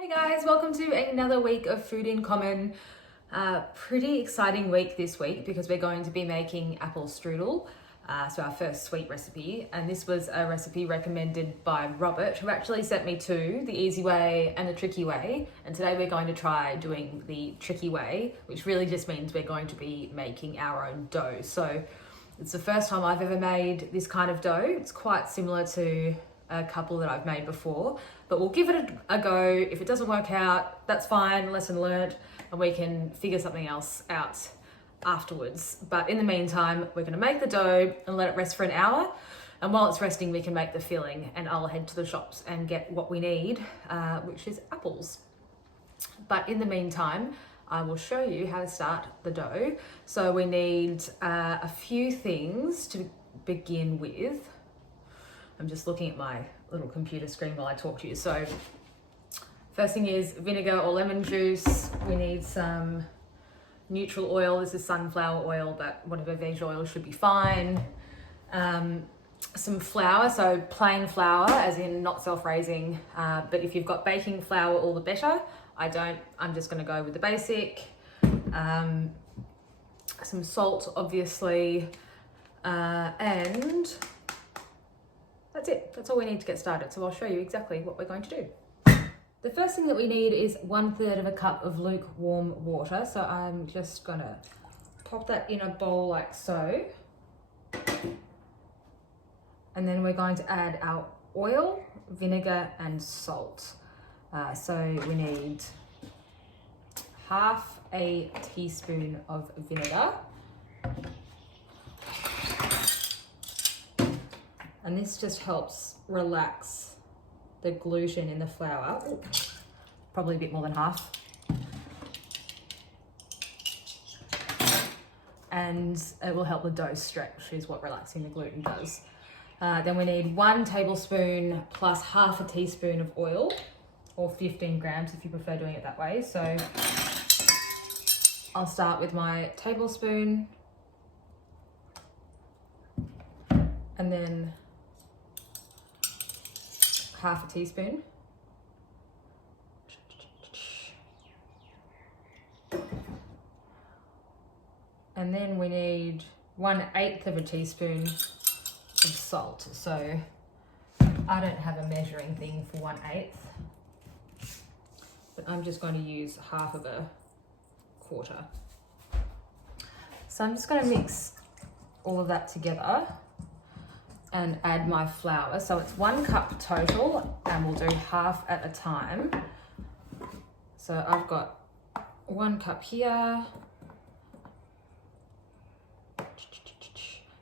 Hey guys, welcome to another week of Food in Common. Pretty exciting week this week because we're going to be making apple strudel, so our first sweet recipe. And this was a recipe recommended by Robert, who actually sent me two, the easy way and the tricky way. And today we're going to try doing the tricky way, which really just means we're going to be making our own dough. So it's the first time I've ever made this kind of dough. It's quite similar to a couple that I've made before, but we'll give it a go. If it doesn't work out, that's fine, lesson learned, and we can figure something else out afterwards. But in the meantime, we're gonna make the dough and let it rest for an hour. And while it's resting, we can make the filling, and I'll head to the shops and get what we need, which is apples. But in the meantime, I will show you how to start the dough. So we need a few things to begin with. I'm just looking at my little computer screen while I talk to you. So first thing is vinegar or lemon juice. We need some neutral oil. This is sunflower oil, but whatever veg oil should be fine. Some flour, so plain flour, as in not self-raising. But if you've got baking flour, all the better. I don't, I'm just gonna go with the basic. Some salt, obviously, and that's it. That's all we need to get started. So I'll show you exactly what we're going to do. The first thing that we need is 1/3 of a cup of lukewarm water. So I'm just gonna pop that in a bowl like so. And then we're going to add our oil, vinegar, and salt. So we need 1/2 a teaspoon of vinegar. And this just helps relax the gluten in the flour. Ooh, probably a bit more than half. And it will help the dough stretch, is what relaxing the gluten does. Then we need 1 tablespoon plus 1/2 teaspoon of oil, or 15 grams if you prefer doing it that way. So I'll start with my tablespoon, and then 1/2 teaspoon. And then we need 1/8 teaspoon of salt. So I don't have a measuring thing for 1/8, but I'm just going to use 1/2 quarter. So I'm just going to mix all of that together and add my flour. So it's 1 cup total, and we'll do half at a time. So I've got 1 cup here.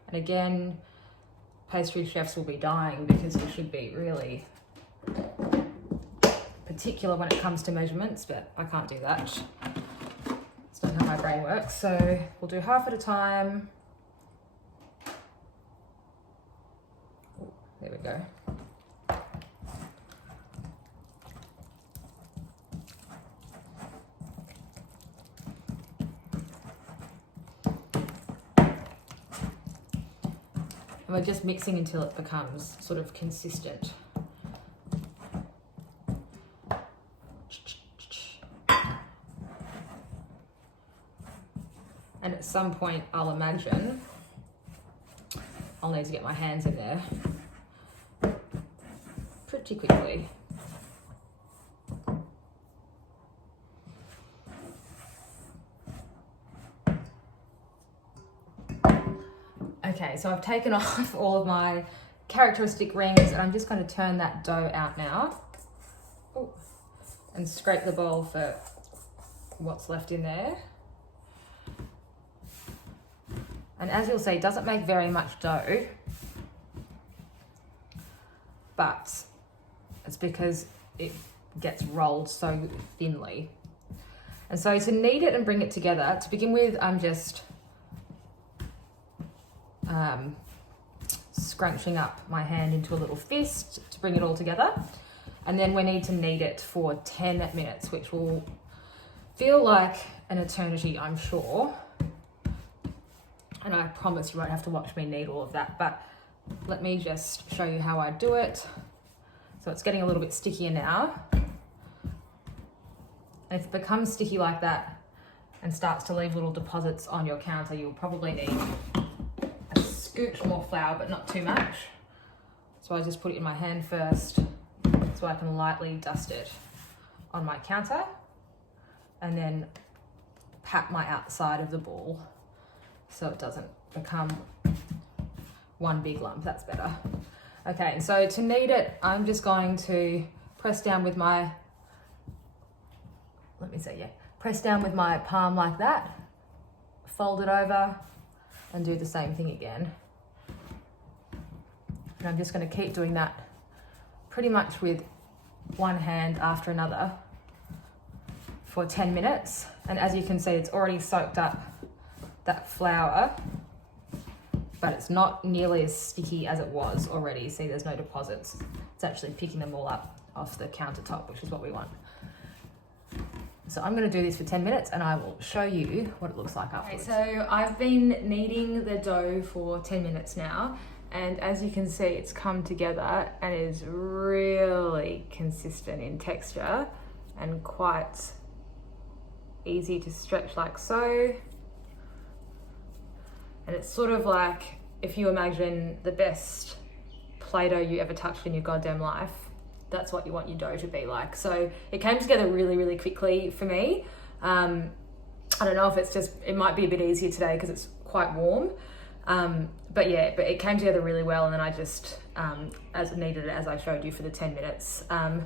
And again, pastry chefs will be dying because you should be really particular when it comes to measurements, but I can't do that. It's not how my brain works. So we'll do half at a time. There we go. And we're just mixing until it becomes sort of consistent. And at some point, I'll imagine I'll need to get my hands in there pretty quickly. Okay, so I've taken off all of my characteristic rings, and I'm just going to turn that dough out now. Ooh, and scrape the bowl for what's left in there. And as you'll see, it doesn't make very much dough, but it's because it gets rolled so thinly. And so to knead it and bring it together, to begin with, I'm just scrunching up my hand into a little fist to bring it all together. And then we need to knead it for 10 minutes, which will feel like an eternity, I'm sure. And I promise you won't have to watch me knead all of that, but let me just show you how I do it. So it's getting a little bit stickier now. If it becomes sticky like that and starts to leave little deposits on your counter, you'll probably need a scoop more flour, but not too much. So I just put it in my hand first so I can lightly dust it on my counter and then pat my outside of the ball so it doesn't become one big lump. That's better. Okay, and so to knead it, I'm just going to press down with my, press down with my palm like that, fold it over and do the same thing again. And I'm just going to keep doing that pretty much with one hand after another for 10 minutes. And as you can see, it's already soaked up that flour, but it's not nearly as sticky as it was already. See, there's no deposits. It's actually picking them all up off the countertop, which is what we want. So I'm going to do this for 10 minutes and I will show you what it looks like afterwards. Okay, so I've been kneading the dough for 10 minutes now. And as you can see, it's come together and is really consistent in texture and quite easy to stretch like so. And it's sort of like if you imagine the best Play-Doh you ever touched in your goddamn life, that's what you want your dough to be like. So it came together really, really quickly for me. I don't know if it's just, it might be a bit easier today because it's quite warm. But it came together really well, and then I just kneaded it as I showed you for the 10 minutes. And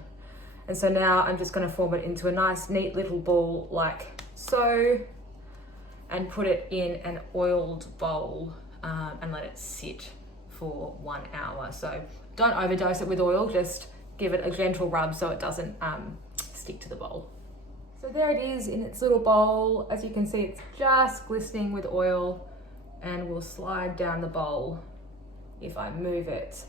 so now I'm just going to form it into a nice neat little ball like so, and put it in an oiled bowl and let it sit for 1 hour. So don't overdose it with oil, just give it a gentle rub so it doesn't stick to the bowl. So there it is in its little bowl. As you can see, it's just glistening with oil and will slide down the bowl if I move it,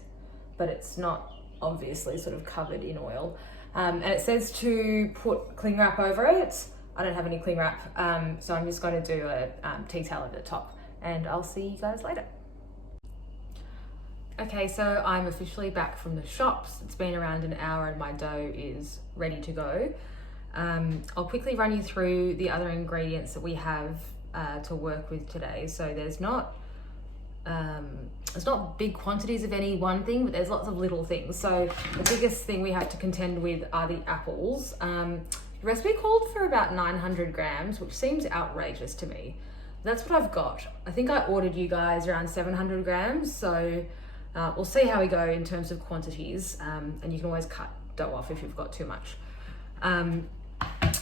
but it's not obviously sort of covered in oil. And it says to put cling wrap over it. I don't have any cling wrap, so I'm just going to do a tea towel over the top, and I'll see you guys later. Okay, so I'm officially back from the shops. It's been around an hour and my dough is ready to go. I'll quickly run you through the other ingredients that we have to work with today. So there's not big quantities of any one thing, but there's lots of little things. So the biggest thing we have to contend with are the apples. The recipe called for about 900 grams, which seems outrageous to me. That's what I've got. I think I ordered you guys around 700 grams. So we'll see how we go in terms of quantities. And you can always cut dough off if you've got too much.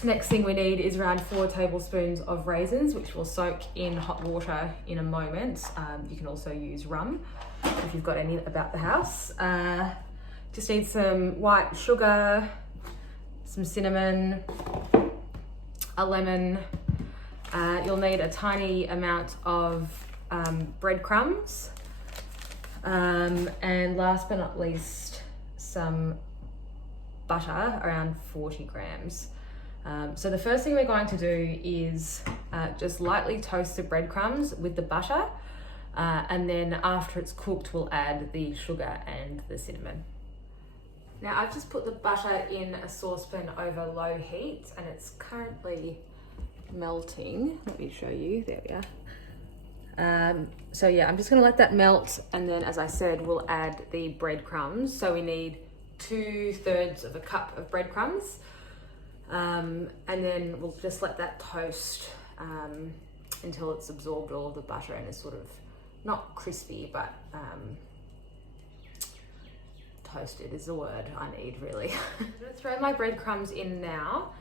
Next thing we need is around 4 tablespoons of raisins, which will soak in hot water in a moment. You can also use rum if you've got any about the house. Just need some white sugar, some cinnamon, a lemon. You'll need a tiny amount of breadcrumbs. And last but not least, some butter, around 40 grams. So the first thing we're going to do is just lightly toast the breadcrumbs with the butter, and then after it's cooked we'll add the sugar and the cinnamon. Now I've just put the butter in a saucepan over low heat and it's currently melting. Let me show you, there we are. So yeah, I'm just gonna let that melt, and then as I said, we'll add the breadcrumbs. So we need 2/3 of a cup of breadcrumbs. And then we'll just let that toast until it's absorbed all of the butter and is sort of not crispy, but toasted is the word I need, really. I'm gonna throw my breadcrumbs in now.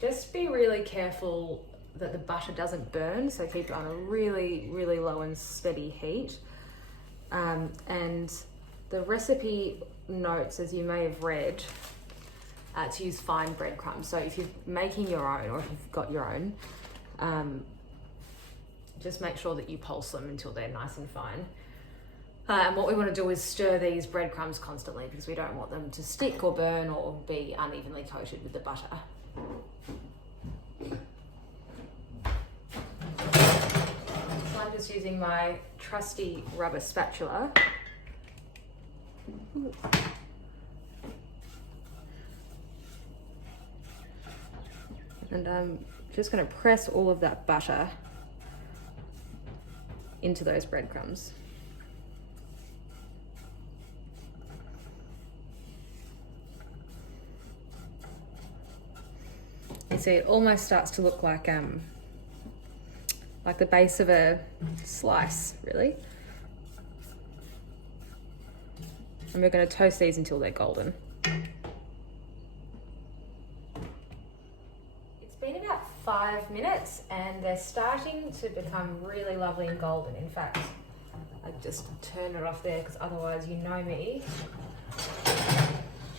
Just be really careful that the butter doesn't burn, so keep it on a really, really low and steady heat. And the recipe notes, as you may have read, to use fine breadcrumbs. So if you're making your own, or if you've got your own, just make sure that you pulse them until they're nice and fine. And what we want to do is stir these breadcrumbs constantly because we don't want them to stick or burn or be unevenly coated with the butter. So I'm just using my trusty rubber spatula. And I'm just going to press all of that butter into those breadcrumbs. You see, it almost starts to look like the base of a slice, really. And we're going to toast these until they're golden. It's been about 5 minutes and they're starting to become really lovely and golden. In fact, I just turn it off there because otherwise, you know me,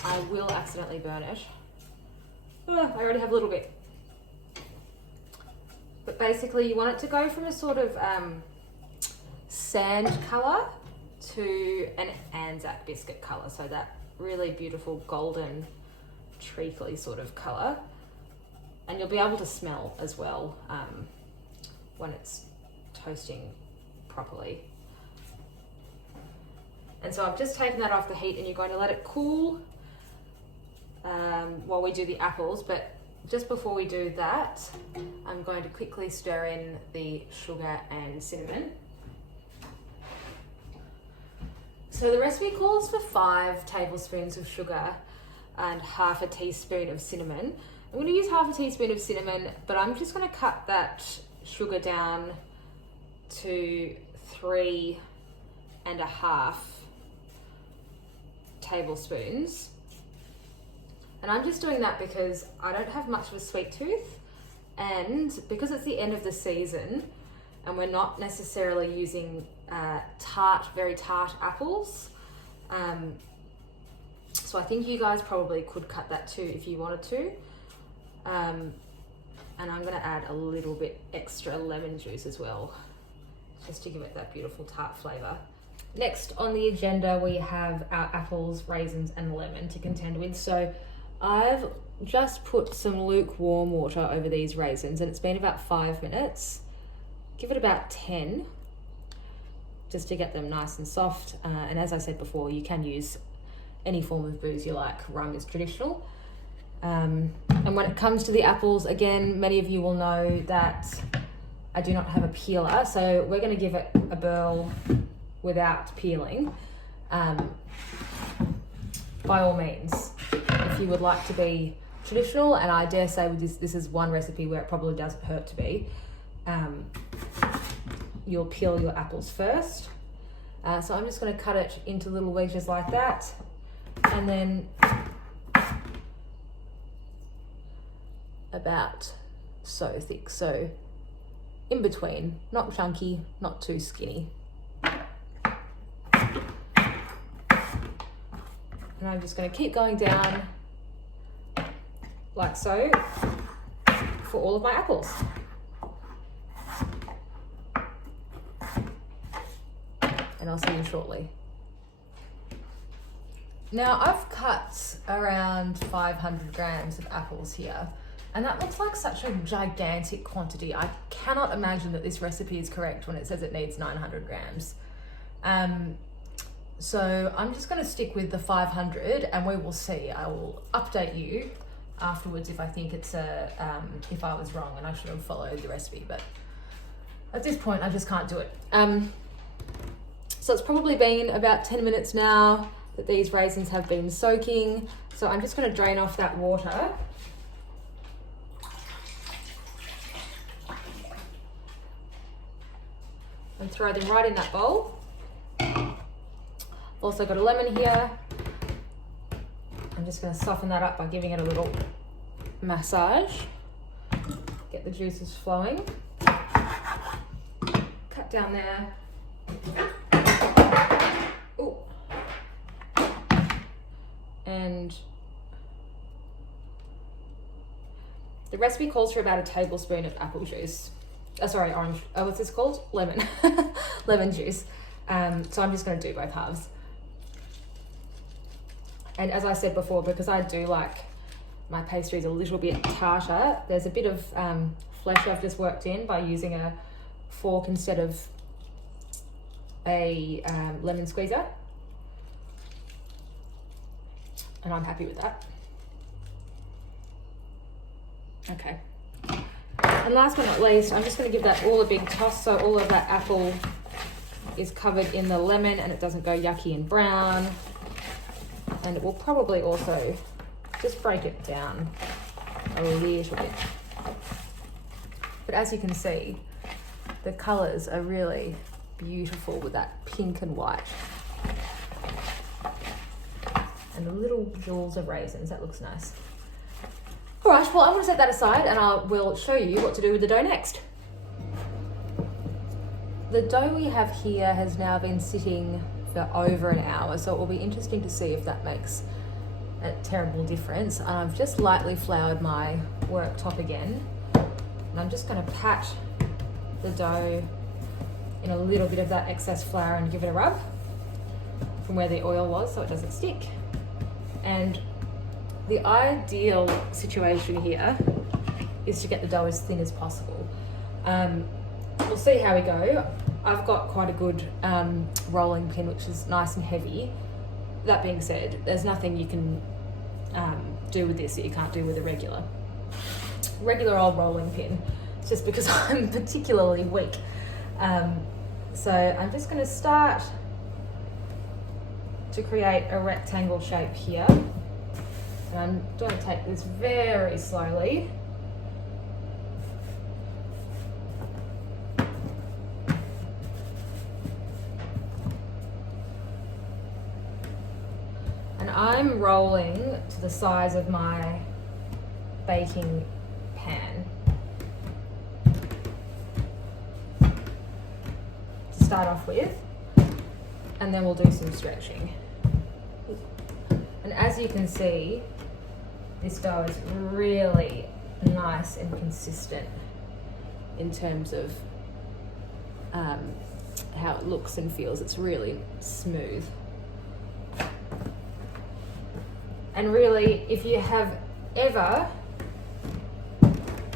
I will accidentally burn it. Oh, I already have a little bit. But basically you want it to go from a sort of sand colour to an Anzac biscuit colour, so that really beautiful golden treacly sort of colour, and you'll be able to smell as well when it's toasting properly. And so I've just taken that off the heat and you're going to let it cool while we do the apples, but just before we do that I'm going to quickly stir in the sugar and cinnamon. So the recipe calls for 5 tablespoons of sugar and half a teaspoon of cinnamon. I'm going to use half a teaspoon of cinnamon, but I'm just going to cut that sugar down to 3.5 tablespoons. And I'm just doing that because I don't have much of a sweet tooth, and because it's the end of the season and we're not necessarily using very tart apples. So I think you guys probably could cut that too if you wanted to. And I'm going to add a little bit extra lemon juice as well, just to give it that beautiful tart flavour. Next on the agenda we have our apples, raisins and lemon to contend with. So I've just put some lukewarm water over these raisins and it's been about 5 minutes. Give it about 10 just to get them nice and soft. And as I said before, you can use any form of booze you like. Rum is traditional. And when it comes to the apples, again, many of you will know that I do not have a peeler, so we're going to give it a burl without peeling. By all means, if you would like to be traditional, and I dare say this is one recipe where it probably doesn't hurt to be, you'll peel your apples first. So I'm just going to cut it into little wedges like that, and then about so thick, so in between, not chunky, not too skinny. And I'm just going to keep going down like so for all of my apples. And I'll see you shortly. Now I've cut around 500 grams of apples here, and that looks like such a gigantic quantity. I cannot imagine that this recipe is correct when it says it needs 900 grams. So I'm just going to stick with the 500 and we will see. I will update you afterwards if I think it's if I was wrong and I should have followed the recipe, but at this point I just can't do it. So it's probably been about 10 minutes now that these raisins have been soaking. So I'm just going to drain off that water. And throw them right in that bowl. Also got a lemon here. I'm just going to soften that up by giving it a little massage. Get the juices flowing. Cut down there. Ooh. And the recipe calls for about a tablespoon of apple juice. Sorry, orange. Oh, what's this called? Lemon. Lemon juice. So I'm just going to do both halves. And as I said before, because I do like my pastries a little bit tartar, there's a bit of flesh I've just worked in by using a fork instead of a lemon squeezer. And I'm happy with that. Okay, And last but not least, I'm just going to give that all a big toss so all of that apple is covered in the lemon and it doesn't go yucky and brown. And it will probably also just break it down a little bit. But as you can see, the colours are really beautiful with that pink and white. And the little jewels of raisins, that looks nice. All right, well, I'm going to set that aside and I will show you what to do with the dough next. The dough we have here has now been sitting for over an hour, so it will be interesting to see if that makes a terrible difference. And I've just lightly floured my worktop again. And I'm just going to pat the dough in a little bit of that excess flour and give it a rub from where the oil was so it doesn't stick. And the ideal situation here is to get the dough as thin as possible. We'll see how we go. I've got quite a good rolling pin, which is nice and heavy. That being said, there's nothing you can do with this that you can't do with a regular old rolling pin. It's just because I'm particularly weak. So I'm just going to start to create a rectangle shape here. And I'm going to take this very slowly. And I'm rolling to the size of my baking pan. To start off with, and then we'll do some stretching. And as you can see, this dough is really nice and consistent in terms of how it looks and feels. It's really smooth. And really, if you have ever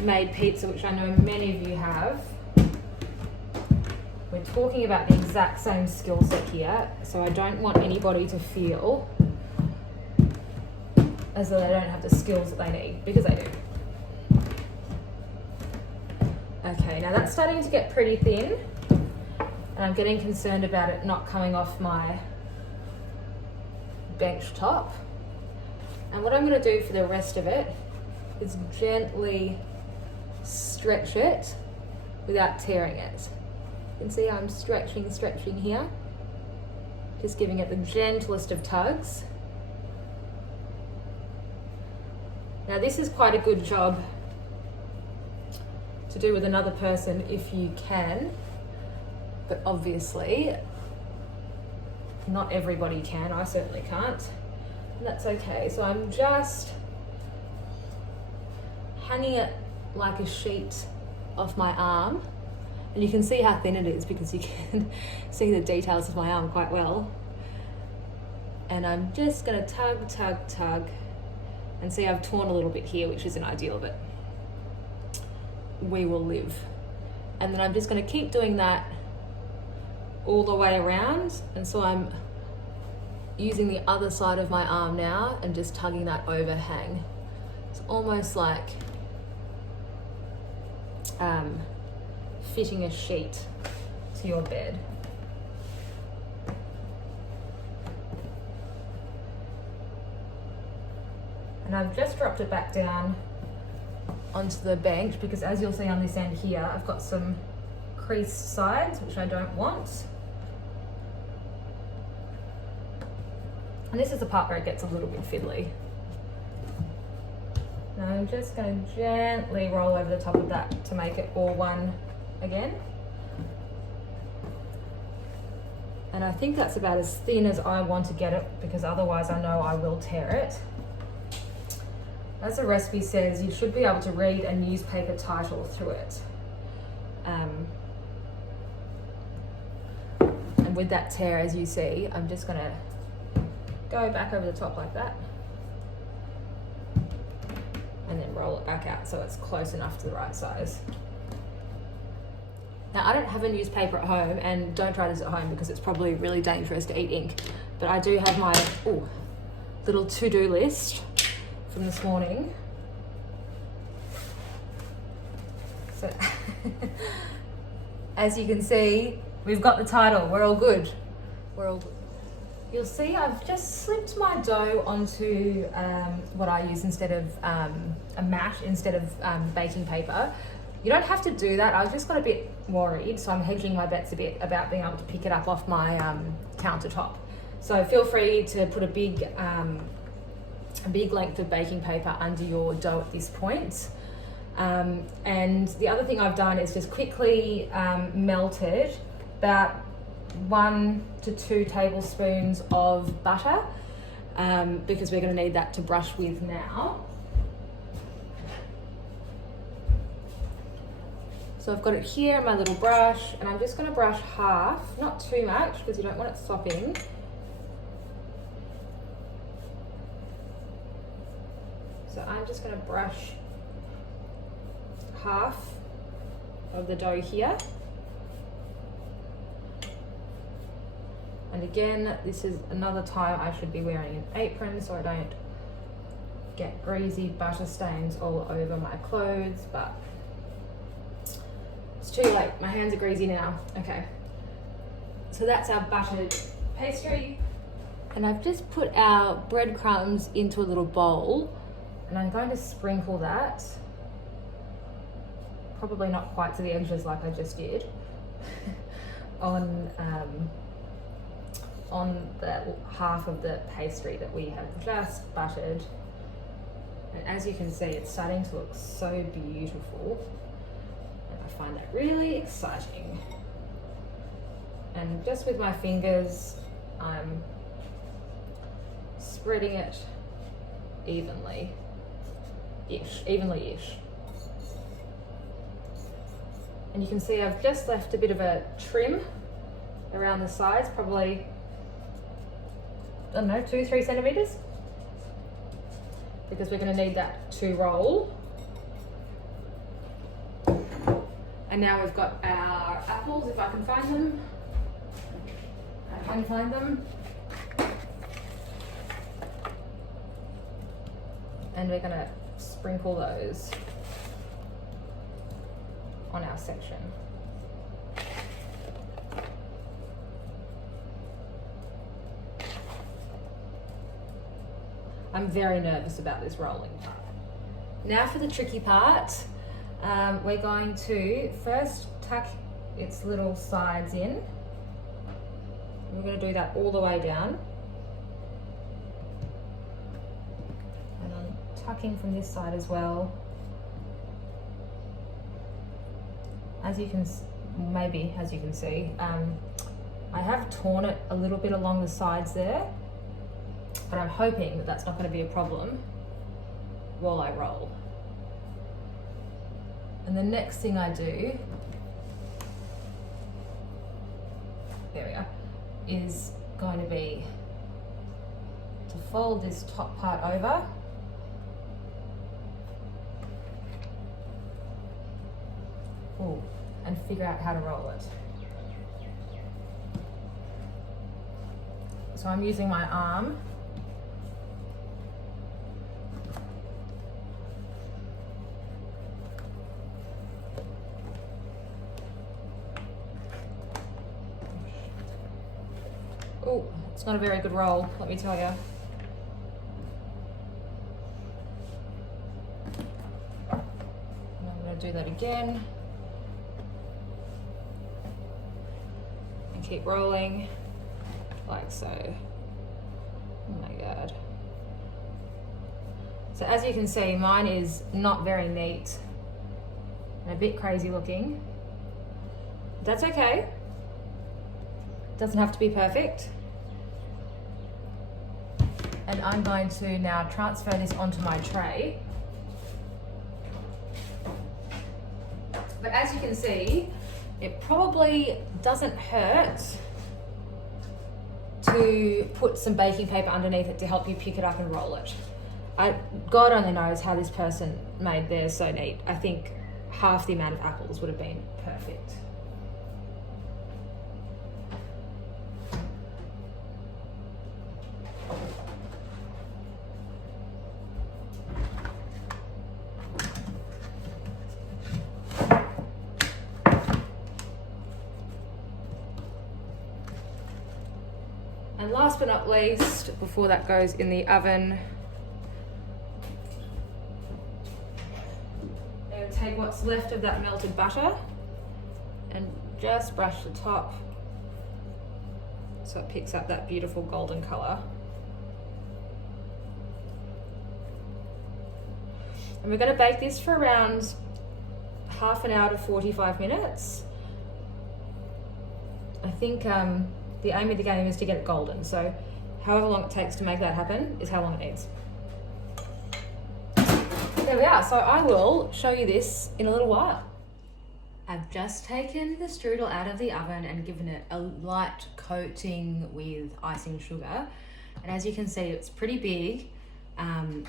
made pizza, which I know many of you have, we're talking about the exact same skill set here, so I don't want anybody to feel as though they don't have the skills that they need, because they do. Okay, now that's starting to get pretty thin, and I'm getting concerned about it not coming off my bench top. And what I'm going to do for the rest of it is gently stretch it without tearing it. You can see I'm stretching here, just giving it the gentlest of tugs. Now this is quite a good job to do with another person if you can, but obviously not everybody can. I certainly can't, and that's okay. So I'm just hanging it like a sheet off my arm, and you can see how thin it is because you can see the details of my arm quite well. And I'm just going to tug, and see I've torn a little bit here, which isn't ideal, but we will live. And then I'm just going to keep doing that all the way around, and so I'm using the other side of my arm now and just tugging that overhang. It's almost like fitting a sheet to your bed. And I've just dropped it back down onto the bench because, as you'll see on this end here, I've got some creased sides, which I don't want. And this is the part where it gets a little bit fiddly. Now I'm just going to gently roll over the top of that to make it all one again. And I think that's about as thin as I want to get it, because otherwise I know I will tear it. As the recipe says, you should be able to read a newspaper title through it. And with that tear, as you see, I'm just going to go back over the top like that, and then roll it back out so it's close enough to the right size. Now, I don't have a newspaper at home, and don't try this at home because it's probably really dangerous to eat ink, but I do have my little to-do list from this morning. So as you can see, we've got the title. We're all good. We're all good. You'll see I've just slipped my dough onto what I use instead of a mat instead of baking paper. You don't have to do that. I just got a bit worried, so I'm hedging my bets a bit about being able to pick it up off my countertop. So feel free to put a big length of baking paper under your dough at this point. And the other thing I've done is just quickly melted about 1 to 2 tablespoons of butter because we're going to need that to brush with now. So I've got it here in my little brush, and I'm just going to brush half, not too much because you don't want it sopping. So I'm just going to brush half of the dough here. And again, this is another time I should be wearing an apron so I don't get greasy butter stains all over my clothes, but it's too late. My hands are greasy now. Okay. So that's our buttered pastry. And I've just put our breadcrumbs into a little bowl, and I'm going to sprinkle that. Probably not quite to the edges like I just did, on the half of the pastry that we have just buttered. And as you can see, it's starting to look so beautiful. And I find that really exciting. And just with my fingers, I'm spreading it evenly-ish. And you can see I've just left a bit of a trim around the sides, probably, I don't know, 2-3 centimeters, because we're going to need that to roll. And now we've got our apples, if I can find them. I can find them. And we're going to sprinkle those on our section. I'm very nervous about this rolling part. Now for the tricky part, we're going to first tuck its little sides in. We're going to do that all the way down. And I'm tucking from this side as well. As you can see, I have torn it a little bit along the sides there, but I'm hoping that that's not going to be a problem while I roll. And the next thing I do, there we are, is going to be to fold this top part over. Ooh, and figure out how to roll it. So I'm using my arm. Oh, it's not a very good roll, let me tell you. And I'm going to do that again. And keep rolling, like so. Oh my God. So as you can see, mine is not very neat and a bit crazy looking. That's okay. Doesn't have to be perfect. And I'm going to now transfer this onto my tray. But as you can see, it probably doesn't hurt to put some baking paper underneath it to help you pick it up and roll it. God only knows how this person made theirs so neat. I think half the amount of apples would have been perfect. last but not least, before that goes in the oven, I'm going to take what's left of that melted butter and just brush the top so it picks up that beautiful golden colour. And we're going to bake this for around half an hour to 45 minutes. I think the aim of the game is to get it golden, so however long it takes to make that happen is how long it needs. There we are, so I will show you this in a little while. I've just taken the strudel out of the oven and given it a light coating with icing sugar. And as you can see, it's pretty big. And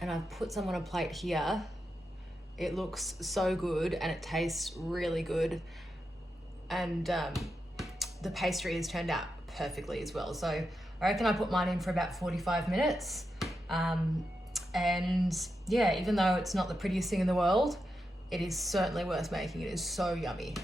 I've put some on a plate here. It looks so good and it tastes really good. And the pastry has turned out perfectly as well. So I reckon I put mine in for about 45 minutes. And yeah, even though it's not the prettiest thing in the world, it is certainly worth making. It is so yummy.